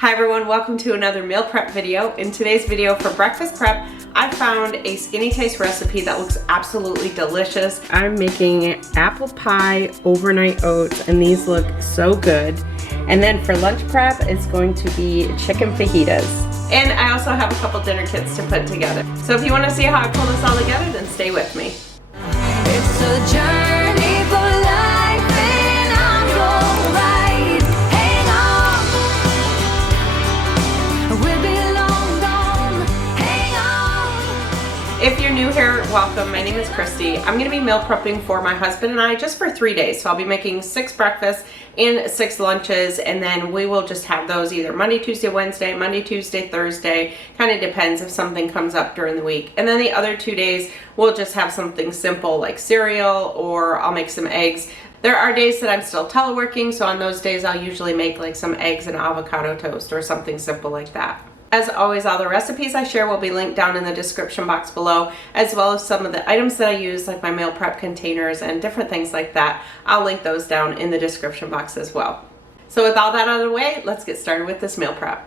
Hi everyone, welcome to another meal prep video. In today's video for breakfast prep, I found a Skinny Taste recipe that looks absolutely delicious. I'm making apple pie overnight oats and these look so good. And then for lunch prep, it's going to be chicken fajitas. And I also have a couple dinner kits to put together. So if you want to see how I pull this all together, then stay with me. It's a journey for life and I'm your ride. Hang on, we'll be long gone. Hang on. If you're new here, welcome. My name is Kristi. I'm going to be meal prepping for my husband and I just for 3 days. So I'll be making 6 breakfasts and 6 lunches, and then we will just have those either Monday, Tuesday, Wednesday, Monday, Tuesday, Thursday. Kind of depends if something comes up during the week. And then the other 2 days, we'll just have something simple like cereal, or I'll make some eggs. There are days that I'm still teleworking, so on those days I'll usually make like some eggs and avocado toast or something simple like that. As always, all the recipes I share will be linked down in the description box below, as well as some of the items that I use, like my meal prep containers and different things like that. I'll link those down in the description box as well. So with all that out of the way, let's get started with this meal prep.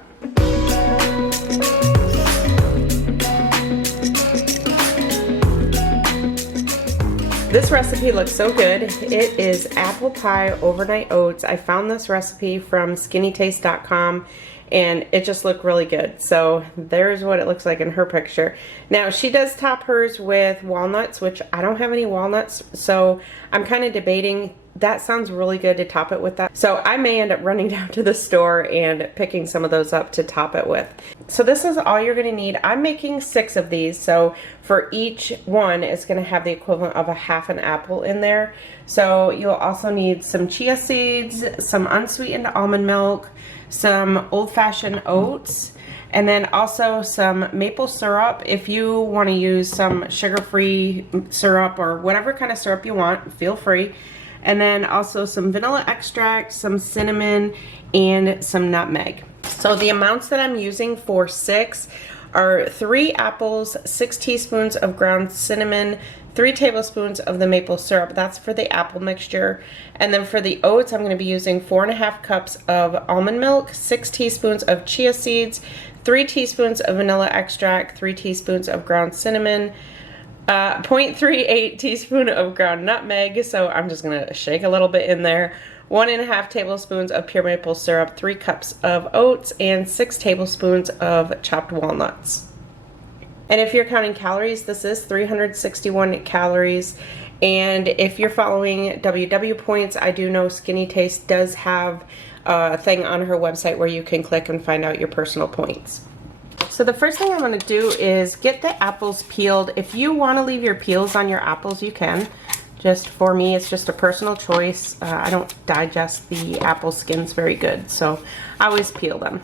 This recipe looks so good. It is apple pie overnight oats. I found this recipe from skinnytaste.com and it just looked really good. So there's what it looks like in her picture. Now she does top hers with walnuts, which I don't have any walnuts, so I'm kind of debating. That sounds really good to top it with that. So I may end up running down to the store and picking some of those up to top it with. So this is all you're gonna need. I'm making 6 of these, so for each one it's gonna have the equivalent of a half an apple in there. So you'll also need some chia seeds, some unsweetened almond milk, some old-fashioned oats, and then also some maple syrup. If you want to use some sugar-free syrup or whatever kind of syrup you want, feel free. And then also some vanilla extract, some cinnamon, and some nutmeg. So the amounts that I'm using for 6 are 3 apples, 6 teaspoons of ground cinnamon, 3 tablespoons of the maple syrup. That's for the apple mixture. And then for the oats, I'm going to be using 4.5 cups of almond milk, 6 teaspoons of chia seeds, 3 teaspoons of vanilla extract, 3 teaspoons of ground cinnamon, 0.38 teaspoon of ground nutmeg. So I'm just going to shake a little bit in there. 1.5 tablespoons of pure maple syrup, 3 cups of oats, and 6 tablespoons of chopped walnuts. And if you're counting calories, this is 361 calories. And if you're following WW points, I do know Skinny Taste does have a thing on her website where you can click and find out your personal points. So the first thing I'm going to do is get the apples peeled. If you want to leave your peels on your apples, you can. Just for me, it's just a personal choice. I don't digest the apple skins very good, so I always peel them.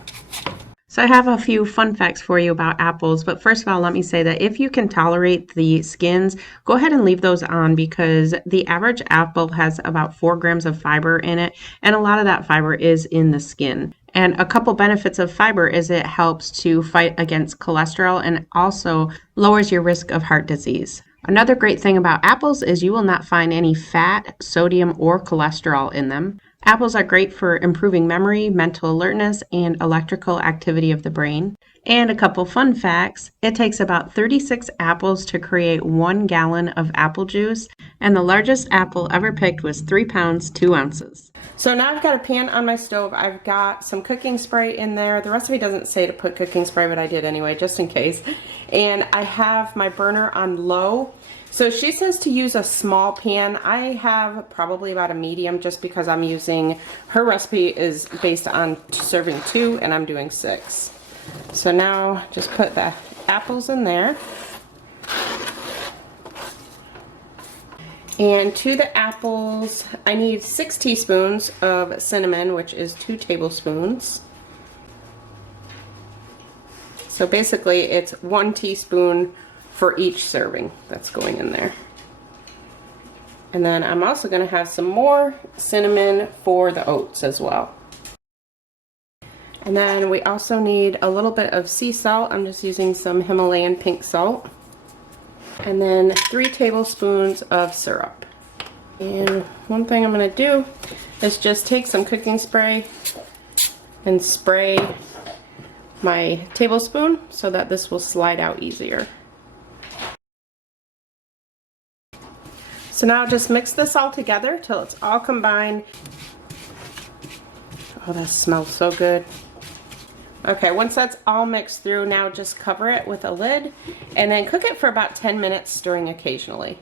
So I have a few fun facts for you about apples, but first of all, let me say that if you can tolerate the skins, go ahead and leave those on, because the average apple has about 4 grams of fiber in it, and a lot of that fiber is in the skin. And a couple benefits of fiber is it helps to fight against cholesterol and also lowers your risk of heart disease. Another great thing about apples is you will not find any fat, sodium, or cholesterol in them. Apples are great for improving memory, mental alertness, and electrical activity of the brain. And a couple fun facts, it takes about 36 apples to create 1 gallon of apple juice, and the largest apple ever picked was 3 pounds, 2 ounces. So now I've got a pan on my stove. I've got some cooking spray in there. The recipe doesn't say to put cooking spray, but I did anyway, just in case. And I have my burner on low. So she says to use a small pan. I have probably about a medium, just because I'm using, her recipe is based on serving 2 and I'm doing 6. So now just put the apples in there. And to the apples, I need 6 teaspoons of cinnamon, which is 2 tablespoons. So basically it's 1 teaspoon for each serving that's going in there. And then I'm also going to have some more cinnamon for the oats as well. And then we also need a little bit of sea salt. I'm just using some Himalayan pink salt. And then 3 tablespoons of syrup. And one thing I'm going to do is just take some cooking spray and spray my tablespoon so that this will slide out easier. So now just mix this all together till it's all combined. Oh, that smells so good. Okay, once that's all mixed through, now just cover it with a lid and then cook it for about 10 minutes, stirring occasionally.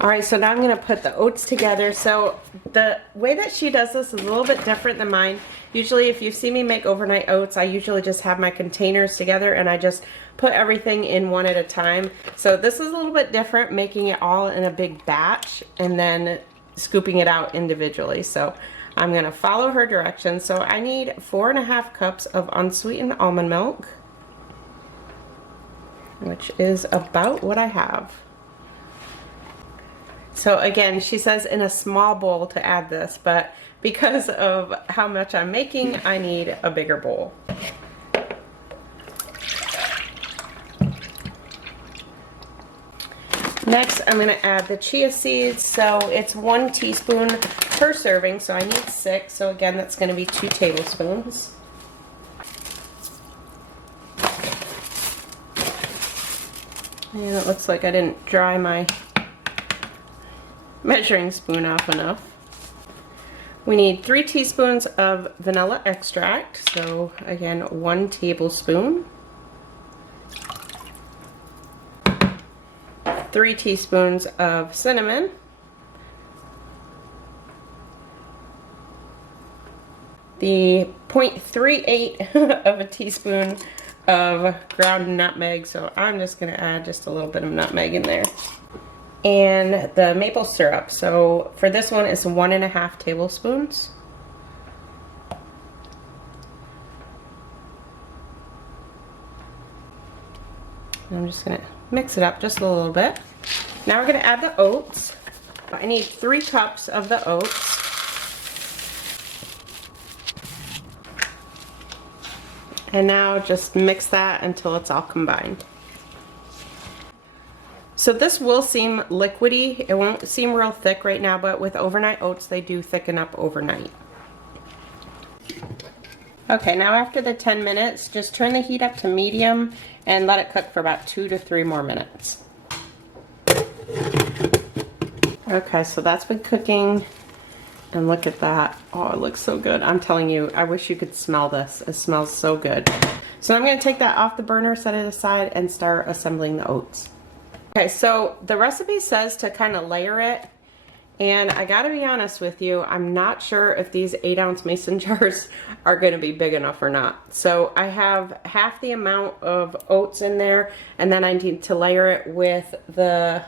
All right, so now I'm gonna put the oats together. So the way that she does this is a little bit different than mine. Usually if you see me make overnight oats, I usually just have my containers together and I just put everything in one at a time. So this is a little bit different, making it all in a big batch and then scooping it out individually. So I'm gonna follow her directions. So I need 4.5 cups of unsweetened almond milk, which is about what I have. So again, she says in a small bowl to add this, but because of how much I'm making, I need a bigger bowl. Next, I'm gonna add the chia seeds. So it's 1 teaspoon per serving, so I need 6. So again, that's gonna be 2 tablespoons. And it looks like I didn't dry my measuring spoon off enough. We need 3 teaspoons of vanilla extract, so again 1 tablespoon. 3 teaspoons of cinnamon. The 0.38 of a teaspoon of ground nutmeg, so I'm just going to add just a little bit of nutmeg in there. And the maple syrup, so for this one it's 1.5 tablespoons. And I'm just gonna mix it up just a little bit. Now we're gonna add the oats. I need 3 cups of the oats. And now just mix that until it's all combined. So this will seem liquidy. It won't seem real thick right now, but with overnight oats, they do thicken up overnight. Okay, now after the 10 minutes, just turn the heat up to medium and let it cook for about 2 to 3 more minutes. Okay, so that's been cooking, and look at that. Oh, it looks so good. I'm telling you, I wish you could smell this. It smells so good. So I'm gonna take that off the burner, set it aside, and start assembling the oats. Okay, so the recipe says to kind of layer it, and I gotta be honest with you, I'm not sure if these 8-ounce mason jars are gonna be big enough or not. So I have half the amount of oats in there, and then I need to layer it with the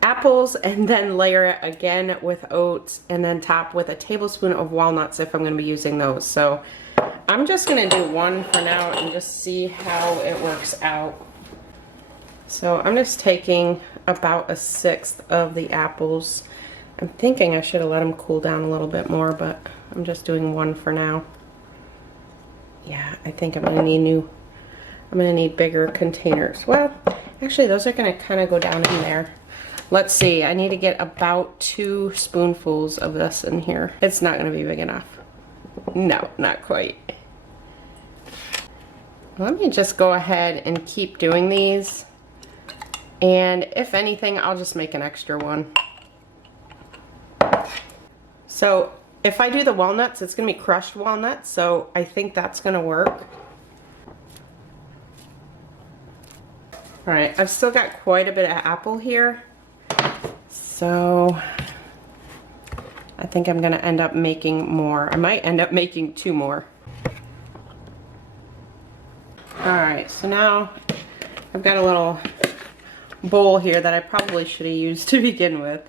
apples, and then layer it again with oats, and then top with a tablespoon of walnuts if I'm gonna be using those. So I'm just gonna do one for now and just see how it works out. So I'm just taking about 1/6 of the apples. I'm thinking I should have let them cool down a little bit more, but I'm just doing one for now. Yeah, I think I'm gonna need bigger containers. Well, actually those are gonna kind of go down in there. Let's see, I need to get about 2 spoonfuls of this in here. It's not gonna be big enough. No, not quite. Let me just go ahead and keep doing these. And if anything, I'll just make an extra one. So if I do the walnuts, it's gonna be crushed walnuts, so I think that's gonna work. All right, I've still got quite a bit of apple here. So I think I'm gonna end up making more. I might end up making 2 more. All right, so now I've got a little bowl here that I probably should have used to begin with.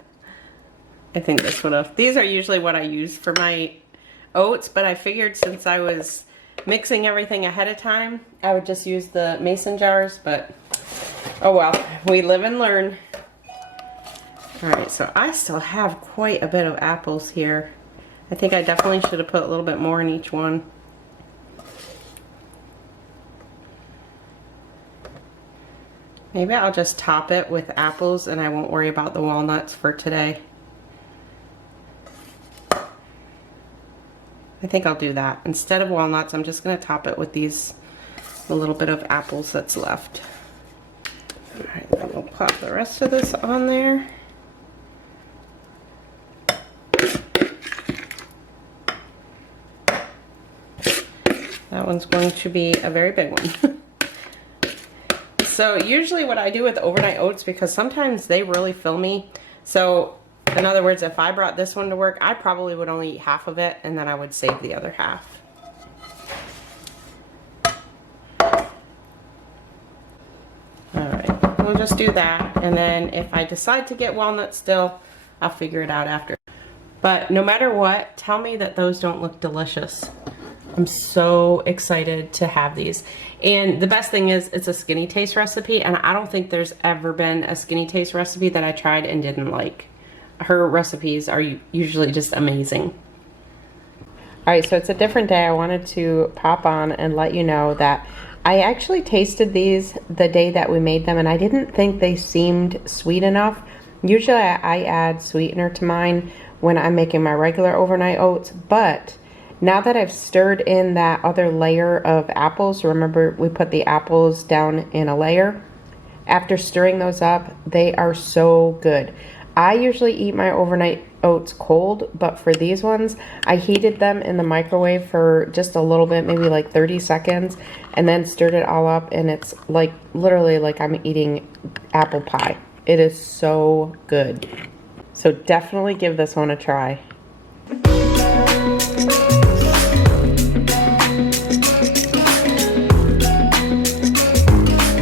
I think this would have. These are usually what I use for my oats, but I figured since I was mixing everything ahead of time, I would just use the mason jars, but oh well, we live and learn. All right, so I still have quite a bit of apples here. I think I definitely should have put a little bit more in each one. Maybe I'll just top it with apples and I won't worry about the walnuts for today. I think I'll do that. Instead of walnuts, I'm just gonna top it with these, a little bit of apples that's left. All right, then we'll pop the rest of this on there. That one's going to be a very big one. So usually what I do with overnight oats, because sometimes they really fill me. So in other words, if I brought this one to work, I probably would only eat half of it and then I would save the other half. Alright, we'll just do that. And then if I decide to get walnuts still, I'll figure it out after. But no matter what, tell me that those don't look delicious. I'm so excited to have these. And the best thing is it's a Skinny Taste recipe, and I don't think there's ever been a Skinny Taste recipe that I tried and didn't like. Her recipes are usually just amazing. Alright, so it's a different day. I wanted to pop on and let you know that I actually tasted these the day that we made them, and I didn't think they seemed sweet enough. Usually I add sweetener to mine when I'm making my regular overnight oats, but now that I've stirred in that other layer of apples, remember we put the apples down in a layer, after stirring those up, they are so good. I usually eat my overnight oats cold, but for these ones, I heated them in the microwave for just a little bit, maybe like 30 seconds, and then stirred it all up, and it's like literally like I'm eating apple pie. It is so good. So definitely give this one a try.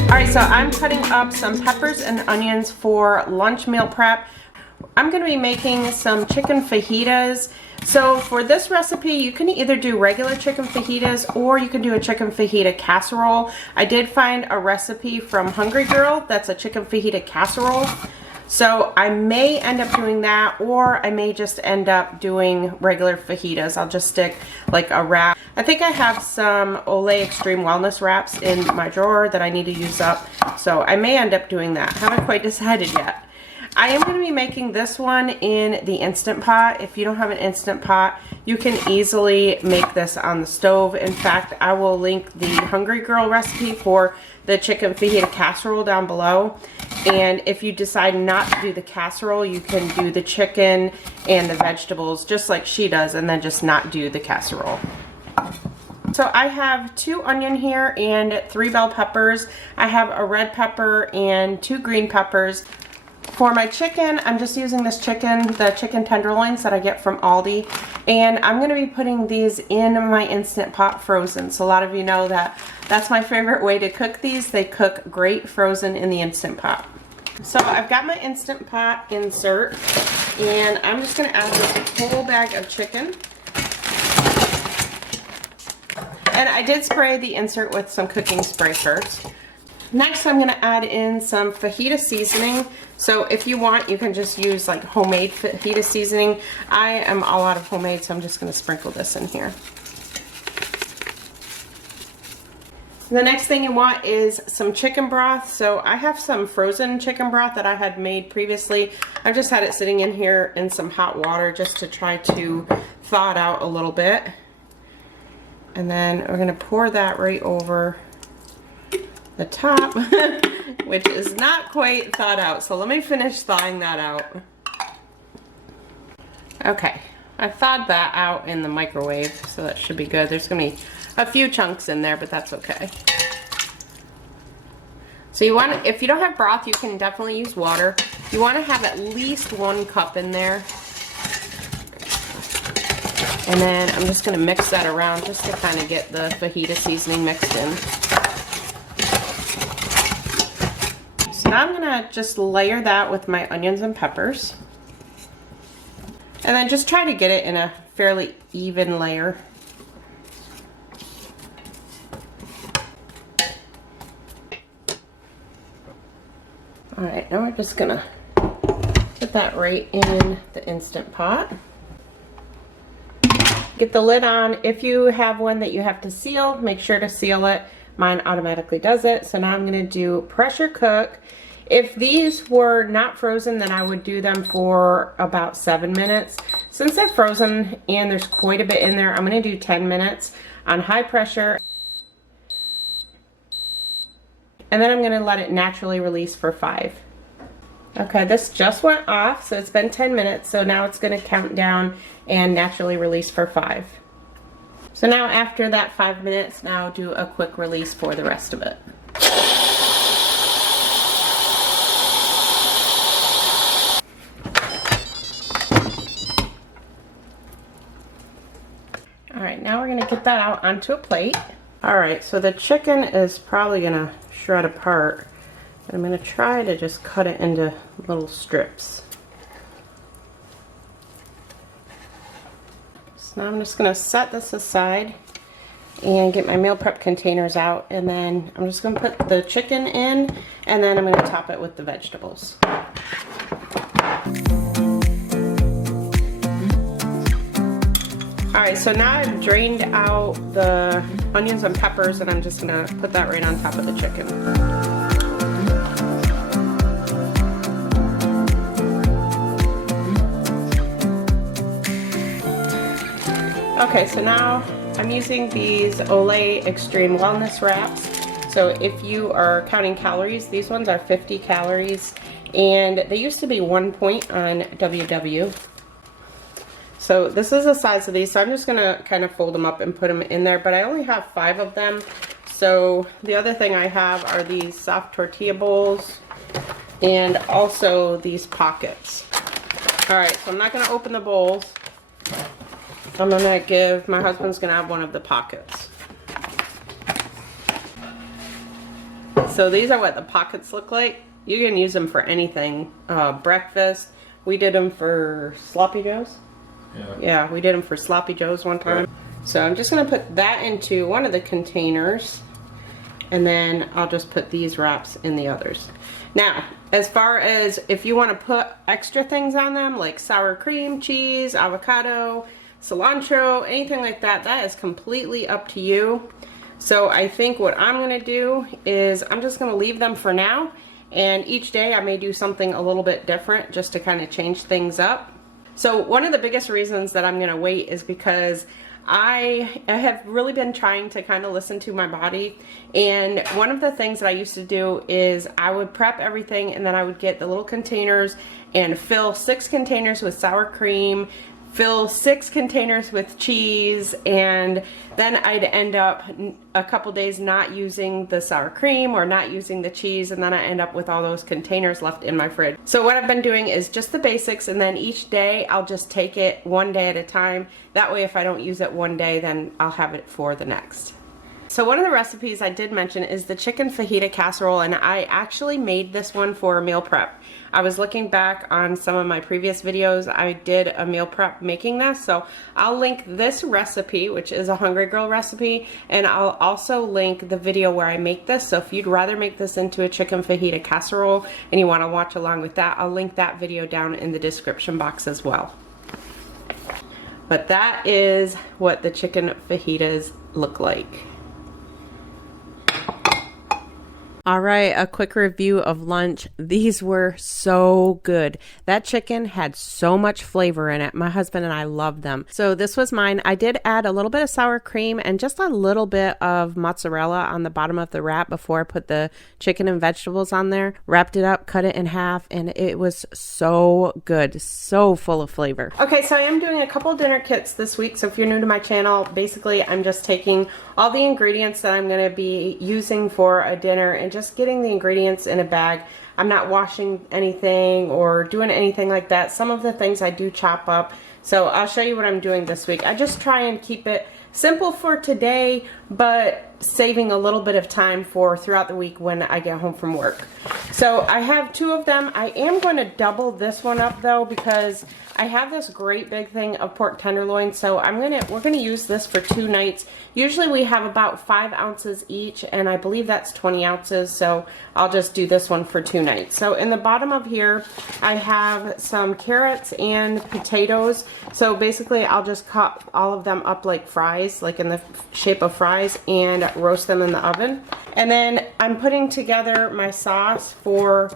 Alright, so I'm cutting up some peppers and onions for lunch meal prep. I'm going to be making some chicken fajitas. So for this recipe, you can either do regular chicken fajitas or you can do a chicken fajita casserole. I did find a recipe from Hungry Girl that's a chicken fajita casserole. So I may end up doing that, or I may just end up doing regular fajitas. I'll just stick like a wrap. I think I have some Olay Extreme Wellness wraps in my drawer that I need to use up. So I may end up doing that. Haven't quite decided yet. I am going to be making this one in the Instant Pot. If you don't have an Instant Pot, you can easily make this on the stove. In fact, I will link the Hungry Girl recipe for the chicken fajita casserole down below. And if you decide not to do the casserole, you can do the chicken and the vegetables just like she does, and then just not do the casserole. So I have 2 onion here and 3 bell peppers. I have a red pepper and 2 green peppers. For my chicken, I'm just using this chicken, the chicken tenderloins that I get from Aldi, and I'm going to be putting these in my Instant Pot frozen. So a lot of you know that that's my favorite way to cook these. They cook great frozen in the Instant Pot. So I've got my Instant Pot insert, and I'm just going to add this whole bag of chicken. And I did spray the insert with some cooking spray first. Next, I'm going to add in some fajita seasoning. So if you want, you can just use like homemade fajita seasoning. I am all out of homemade, so I'm just going to sprinkle this in here. The next thing you want is some chicken broth. So I have some frozen chicken broth that I had made previously. I've just had it sitting in here in some hot water just to try to thaw it out a little bit. And then we're going to pour that right over the top, which is not quite thawed out. So let me finish thawing that out. Okay, I thawed that out in the microwave, so that should be good. There's gonna be a few chunks in there, but that's okay. So you want, if you don't have broth, you can definitely use water. You want to have at least 1 cup in there. And then I'm just gonna mix that around just to kind of get the fajita seasoning mixed in. Now I'm going to just layer that with my onions and peppers. And then just try to get it in a fairly even layer. Alright, now we're just going to put that right in the Instant Pot. Get the lid on. If you have one that you have to seal, make sure to seal it. Mine automatically does it. So now I'm going to do pressure cook. If these were not frozen, then I would do them for about 7 minutes. Since they're frozen and there's quite a bit in there, I'm going to do 10 minutes on high pressure. And then I'm going to let it naturally release for 5. Okay, this just went off, so it's been 10 minutes. So now it's going to count down and naturally release for 5. So now after that 5 minutes, now do a quick release for the rest of it. Alright, now we're going to get that out onto a plate. Alright, so the chicken is probably going to shred apart. But I'm going to try to just cut it into little strips. So now I'm just going to set this aside and get my meal prep containers out. And then I'm just going to put the chicken in, and then I'm going to top it with the vegetables. Alright, so now I've drained out the onions and peppers, and I'm just going to put that right on top of the chicken. Okay, so now I'm using these Olay Extreme Wellness Wraps. So if you are counting calories, these ones are 50 calories, and they used to be 1 point on WW. So this is the size of these, so I'm just going to kind of fold them up and put them in there, but I only have 5 of them. So the other thing I have are these soft tortilla bowls and also these pockets. Alright, so I'm not going to open the bowls. I'm going to give, my husband's going to have one of the pockets. So these are what the pockets look like. You can use them for anything. Breakfast. We did them for Sloppy Joes. Yeah, we did them for Sloppy Joes one time. So I'm just going to put that into one of the containers, and then I'll just put these wraps in the others. Now, as far as if you want to put extra things on them, like sour cream, cheese, avocado, cilantro, anything like that, that is completely up to you. So I think what I'm going to do is I'm just going to leave them for now, and each day I may do something a little bit different just to kind of change things up. So one of the biggest reasons that I'm going to wait is because I have really been trying to kind of listen to my body. And one of the things that I used to do is I would prep everything, and then I would get the little containers and fill 6 containers with sour cream, fill 6 containers with cheese, and then I'd end up a couple days not using the sour cream or not using the cheese, and then I end up with all those containers left in my fridge. So what I've been doing is just the basics, and then each day I'll just take it one day at a time. That way if I don't use it one day, then I'll have it for the next. So one of the recipes I did mention is the chicken fajita casserole, and I actually made this one for meal prep. I was looking back on some of my previous videos. I did a meal prep making this, so I'll link this recipe, which is a Hungry Girl recipe, and I'll also link the video where I make this. So if you'd rather make this into a chicken fajita casserole and you want to watch along with that, I'll link that video down in the description box as well. But that is what the chicken fajitas look like. All right, a quick review of lunch. These were so good. That chicken had so much flavor in it. My husband and I loved them. So this was mine. I did add a little bit of sour cream and just a little bit of mozzarella on the bottom of the wrap before I put the chicken and vegetables on there. Wrapped it up, cut it in half, and it was so good. So full of flavor. Okay, so I am doing a couple dinner kits this week. So if you're new to my channel, basically I'm just taking all the ingredients that I'm going to be using for a dinner and just getting the ingredients in a bag. I'm not washing anything or doing anything like that. Some of the things I do chop up. So I'll show you what I'm doing this week. I just try and keep it simple for today, but saving a little bit of time for throughout the week when I get home from work. So I have 2 of them. I am going to double this one up though, because I have this great big thing of pork tenderloin. So we're gonna use this for 2 nights. Usually we have about 5 ounces each, and I believe that's 20 ounces. So I'll just do this one for 2 nights. So in the bottom of here, I have some carrots and potatoes. So basically I'll just cut all of them up like fries, like in the shape of fries, and roast them in the oven. And then I'm putting together my sauce for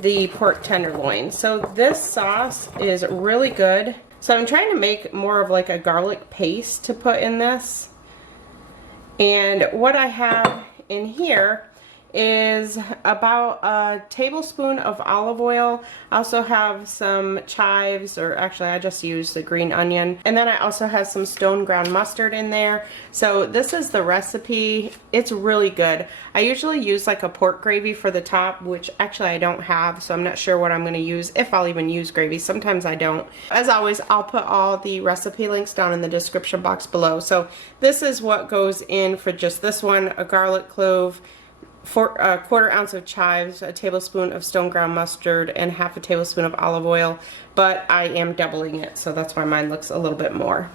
the pork tenderloin. So this sauce is really good. So I'm trying to make more of like a garlic paste to put in this. And what I have in here is about a tablespoon of olive oil. I also have some chives, or actually I just used the green onion. And then I also have some stone ground mustard in there. So this is the recipe. It's really good. I usually use like a pork gravy for the top, which actually I don't have, so I'm not sure what I'm going to use, if I'll even use gravy. Sometimes I don't. As always, I'll put all the recipe links down in the description box below. So this is what goes in for just this one: a garlic clove, a quarter ounce of chives, a tablespoon of stone ground mustard, and half a tablespoon of olive oil, but I am doubling it, so that's why mine looks a little bit more.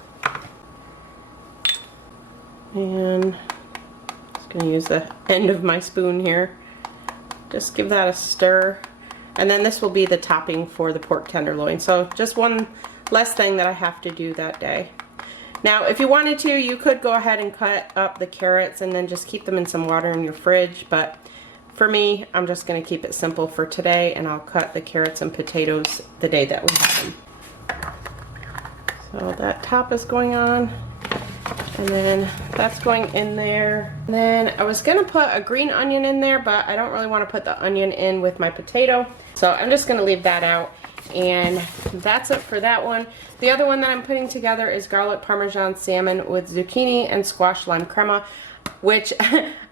And just going to use the end of my spoon here. Just give that a stir. And then this will be the topping for the pork tenderloin. So just one less thing that I have to do that day. Now, if you wanted to, you could go ahead and cut up the carrots and then just keep them in some water in your fridge. But for me, I'm just going to keep it simple for today, and I'll cut the carrots and potatoes the day that we have them. So that top is going on, and then that's going in there. And then I was going to put a green onion in there, but I don't really want to put the onion in with my potato. So I'm just going to leave that out. And that's it for that one. The other one that I'm putting together is garlic parmesan salmon with zucchini and squash lime crema, which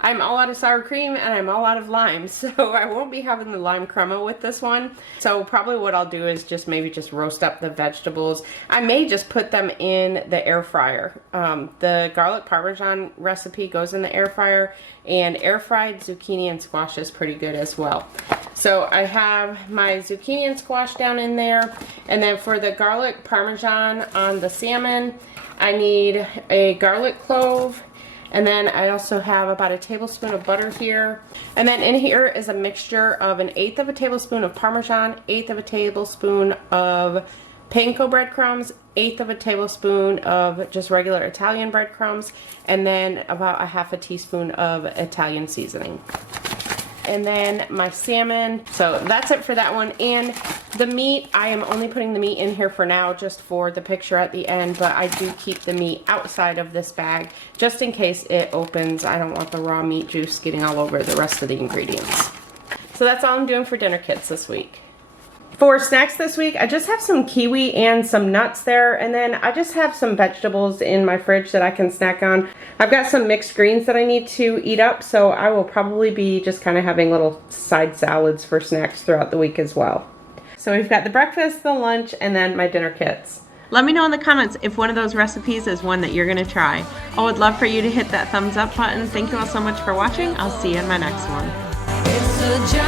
I'm all out of sour cream and I'm all out of lime, so I won't be having the lime crema with this one. So probably what I'll do is just maybe just roast up the vegetables. I may just put them in the air fryer. The garlic parmesan recipe goes in the air fryer, and air fried zucchini and squash is pretty good as well. So I have my zucchini and squash down in there, and then for the garlic parmesan on the salmon, I need a garlic clove, and then I also have about a tablespoon of butter here. And then in here is a mixture of 1/8 of a tablespoon of Parmesan, 1/8 of a tablespoon of panko breadcrumbs, 1/8 of a tablespoon of just regular Italian breadcrumbs, and then about a half a teaspoon of Italian seasoning. And then my salmon. So that's it for that one. And the meat, I am only putting the meat in here for now just for the picture at the end, but I do keep the meat outside of this bag just in case it opens. I don't want the raw meat juice getting all over the rest of the ingredients. So that's all I'm doing for dinner kits this week. For snacks this week, I just have some kiwi and some nuts there, and then I just have some vegetables in my fridge that I can snack on. I've got some mixed greens that I need to eat up, so I will probably be just kind of having little side salads for snacks throughout the week as well. So we've got the breakfast, the lunch, and then my dinner kits. Let me know in the comments if one of those recipes is one that you're going to try. I would love for you to hit that thumbs up button. Thank you all so much for watching. I'll see you in my next one. It's a journey.